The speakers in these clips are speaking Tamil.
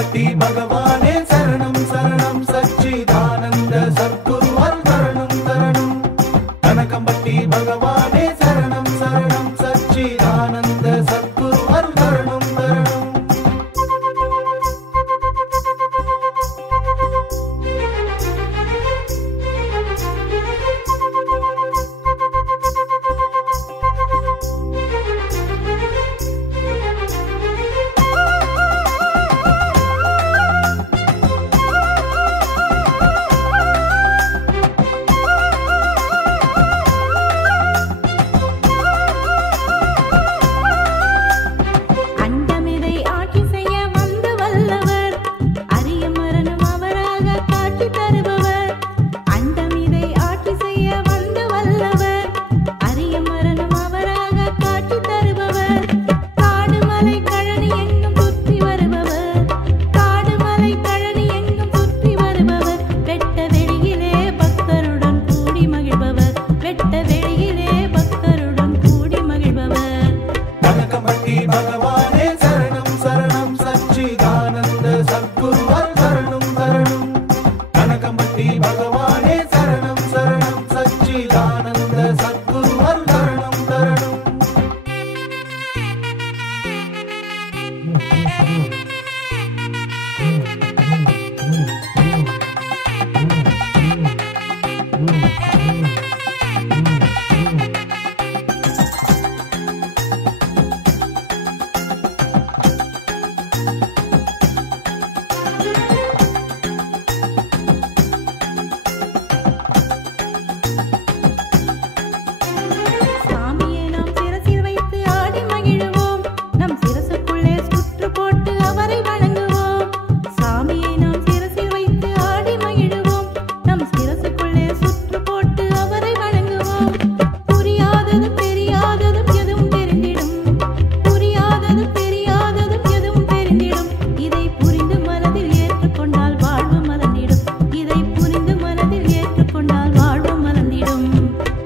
கனகம்பட்டி பகவானே சரணம் சரணம் சச்சிதானந்த சத்குரு அருள் தரணும் தரணும். கனகம்பட்டி பகவானே சரணம் சரணம் சச்சிதானந்த சத்குரு அருள் தரணும் தரணும். பகவானே சரணம் சரணம் சச்சிதானந்த சத்குரு அருள் தரணும் தரணும். கனகம்பட்டி பகவானே சரணம் சரணம் சச்சிதானந்த சத்குரு அருள் தரணும் தரணும்.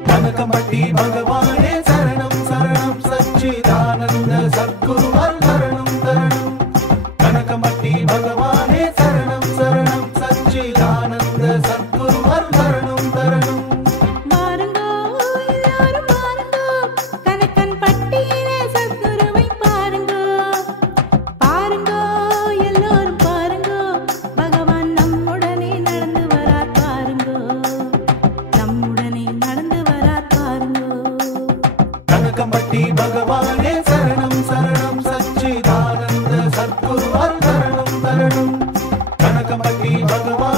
கனகம்பட்டி பகவானே சரணம் சரணம் சச்சிதானந்த சத்குரு அருள் தரணும் தரணும். கனகம்பட்டி பகவானே சரணம் சரணம் சச்சிதானந்த சத்குரு அருள் தரணும் தரணும். பாருங்கோ எல்லாரும் பாருங்கோ, கனகம்பட்டியிலே சத்குருவை பாருங்கோ. பாருங்கோ எல்லாரும் பாருங்கோ, பகவான் நம்முடனே நடந்து வரார் பாருங்கோ. நம்முடனே நடந்து வரார் பாருங்கோ. கனகம்பட்டி பகவானே சரணம் சரணம் சச்சிதானந்த சத்குரு அருள் தரணும் தரணும். கனகம்பட்டி பகவான்